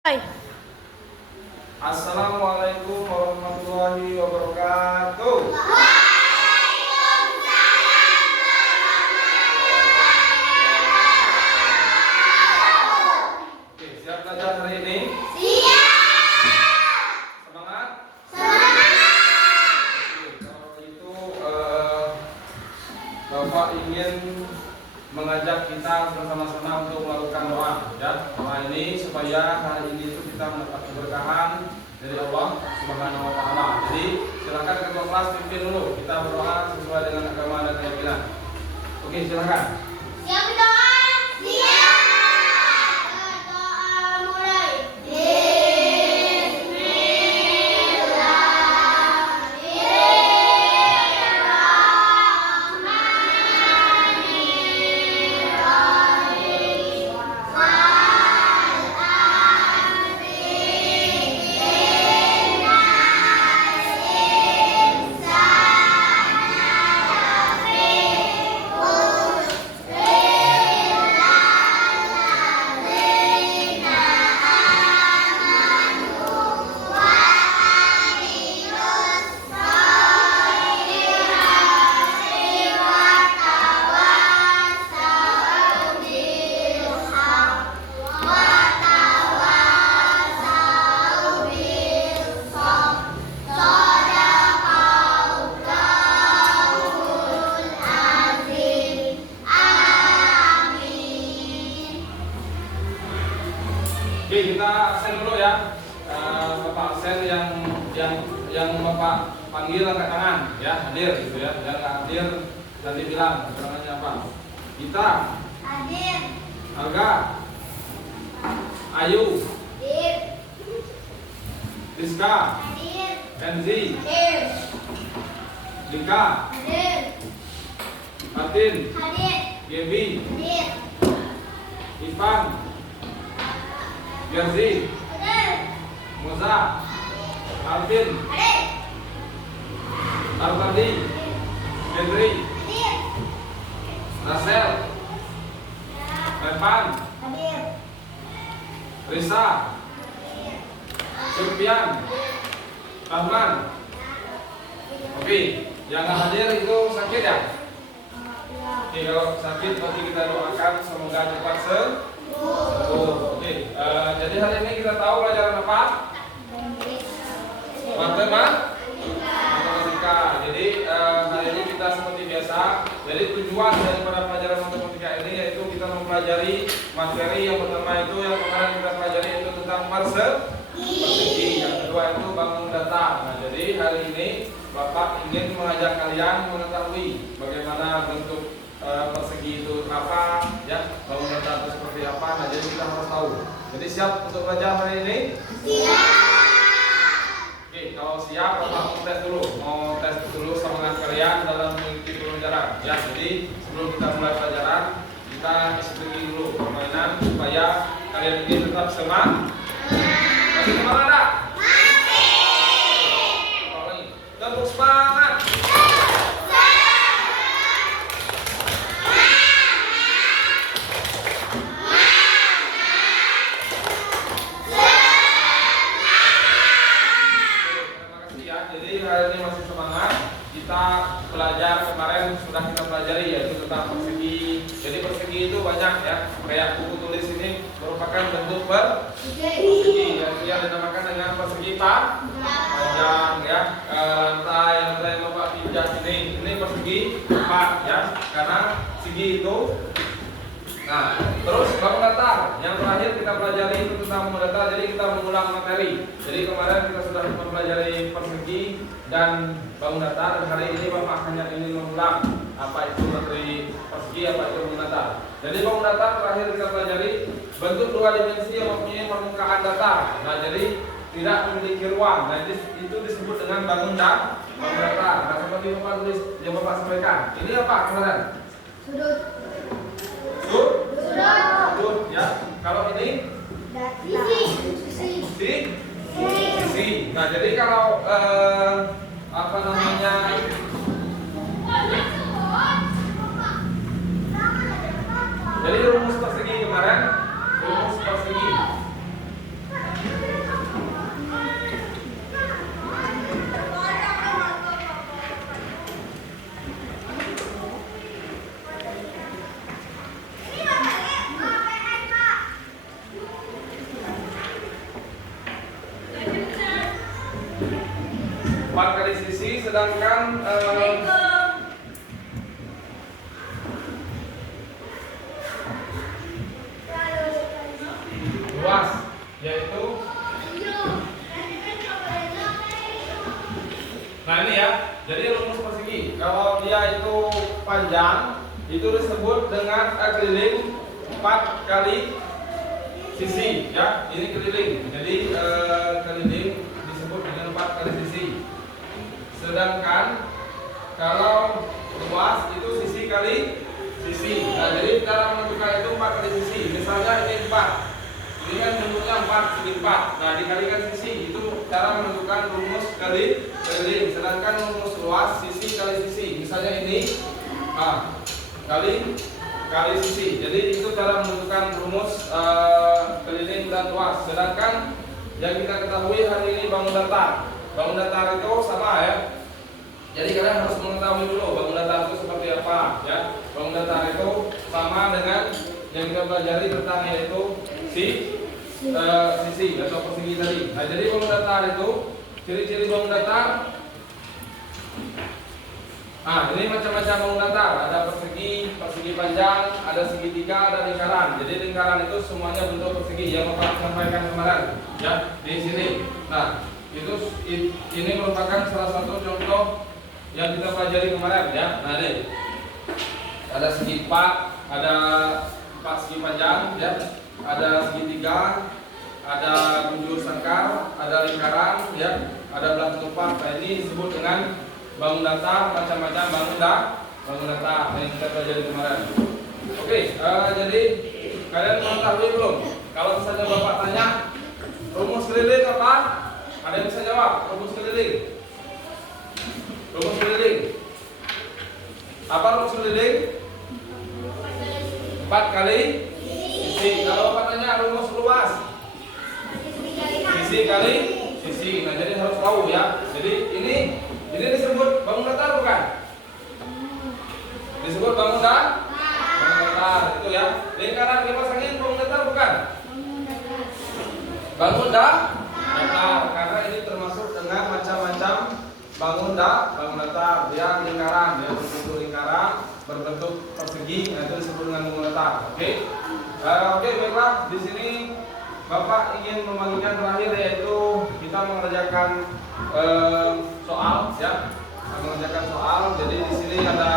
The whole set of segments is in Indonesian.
Hai. Assalamualaikum warahmatullahi wabarakatuh. Oke, siap belajar hari ini? Semangat? Oke, kalau itu Bapak ingin mengajak kita bersama-sama untuk melakukan doa, ya. Doa ini supaya hari ini itu kita mendapat keberkahan dari Allah Subhanahu wa taala. Jadi, silakan ketua kelas pimpin dulu. Kita berdoa sesuai dengan agama dan keyakinan. Oke, silakan. Siap berdoa? Siap. Berdoa mulai. Oke, kita absen dulu ya. Bapak absen yang Bapak panggil angkat tangan, ya, hadir gitu ya. Yang nggak hadir nanti bilang keterangannya apa. Kita, Hadir. Harga, Ayu, Hadir. Rizka, Hadir. Enzi, Hadir. Dika, Hadir. Martin, Hadir. Gebi, Hadir. Ivan, Gerzi, Hadir. Moza, Alvin, Hadir. Artadi, Hendri, Hadir. Rasel, Evan, Hadir. Risa, Sufyan, Rahman. Oke, yang nggak hadir itu sakit ya? Oke, kalau sakit berarti kita doakan semoga cepat sembuh. Oke, jadi hari ini kita tahu pelajaran apa? Matematika. Jadi hari ini kita seperti biasa. Jadi tujuan daripada pelajaran matematika ini yaitu kita mempelajari materi yang pertama itu yang kemarin kita pelajari itu tentang persegi. Yang kedua itu bangun datar. Nah, jadi hari ini Bapak ingin mengajak kalian mengetahui bagaimana bentuk persegi itu apa, ya, bangun datar itu seperti apa. Nah, jadi kita harus tahu. Jadi siap untuk belajar hari ini? Oke, kalau siap, Bapak mau tes dulu semangat kalian dalam mengikuti pelajaran. Ya, jadi sebelum kita mulai pelajaran, kita explaining dulu permainan supaya kalian ini tetap semangat. Masih semangat tak? Masih. Tepuk semangat. Jadi hari ini masih semangat. Kita belajar kemarin sudah kita pelajari yaitu tentang persegi. Jadi persegi itu banyak ya. Kayak buku tulis ini merupakan bentuk persegi yang dinamakan dengan persegi panjang ya. Lantai yang Bapak pijak ini persegi 4 ya. Karena segi itu. Nah, terus bangun datar. Yang terakhir kita pelajari itu tentang bangun datar. Jadi kita mengulang materi. Jadi kemarin kita sudah mempelajari persegi dan bangun datar. Dan hari ini Bapak hanya ingin mengulang apa itu materi persegi, apa itu bangun datar. Jadi bangun datar terakhir kita pelajari bentuk dua dimensi yang mempunyai permukaan datar. Nah, jadi tidak memiliki ruang. Nah, itu disebut dengan bangun datar. Nah, seperti Bapak tulis yang Bapak sampaikan. Ini apa kemarin? Sudut ya. Kalau ini sisi. Nah, jadi kalau apa namanya? Jadi rumus persegi kemarin, rumus persegi 4 kali sisi, sedangkan luas yaitu, nah ini ya, jadi rumus persegi kalau dia itu panjang itu disebut dengan keliling 4 kali sisi ya, ini keliling, jadi keliling disebut dengan 4 kali sisi. Sedangkan kalau luas itu sisi kali sisi. Nah, jadi cara menentukan itu 4 kali sisi. Misalnya ini 4, ini kan bentuknya 4 segi 4. Nah, dikalikan sisi itu cara menentukan rumus keliling. Sedangkan rumus luas sisi kali sisi. Misalnya ini kali sisi. Jadi itu cara menentukan rumus keliling dan luas. Sedangkan yang kita ketahui hari ini bangun datar. Bangun datar itu sama ya. Jadi kalian harus mengetahui dulu bangun datar itu seperti apa ya. Bangun datar itu sama dengan yang kita pelajari tentang yaitu sisi atau persegi tadi. Nah, jadi bangun datar itu ciri-ciri bangun datar. Ini macam-macam bangun datar. Ada persegi panjang, ada segitiga, ada lingkaran. Jadi lingkaran itu semuanya bentuk persegi yang Bapak sampaikan kemarin ya di sini. Nah, ini merupakan salah satu contoh yang kita pelajari kemarin ya. Nah, ini ada segi 4, ada 4 segi panjang ya, ada segitiga, ada bujur sangkar, ada lingkaran ya, ada belah ketupat. Nah, ini disebut dengan bangun datar, macam-macam bangun datar yang kita pelajari kemarin. Oke, jadi kalian mengetahui belum? Kalau misalnya Bapak tanya rumus keliling apa? Ada yang bisa jawab rumus keliling? Rumus keliling. Apa rumus keliling? 4 kali sisi. Kalau Bapak tanya rumus luas, sisi kali sisi. Nah, jadi harus tahu ya. Jadi ini disebut bangun datar bukan? Disebut bangun datar itu ya. Lingkaran kipas angin bangun datar bukan? Bangun datar karena ini termasuk dengan macam-macam bangun datar. Dia lingkaran, dia berbentuk lingkaran, berbentuk persegi, nah itu disebut dengan bangun datar. Oke, baiklah. Di sini Bapak ingin membagikan terakhir yaitu kita mengerjakan soal ya, mengerjakan soal. Jadi di sini ada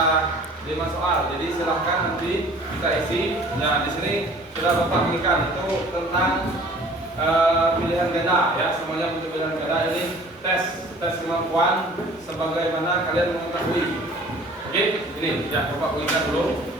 5 soal. Jadi silahkan nanti kita isi. Nah, di sini sudah Bapak berikan itu tentang pilihan ganda ya, semuanya untuk pilihan ganda. Ini tes kemampuan sebagaimana kalian mengetahui. Oke, ini ya Bapak berikan dulu.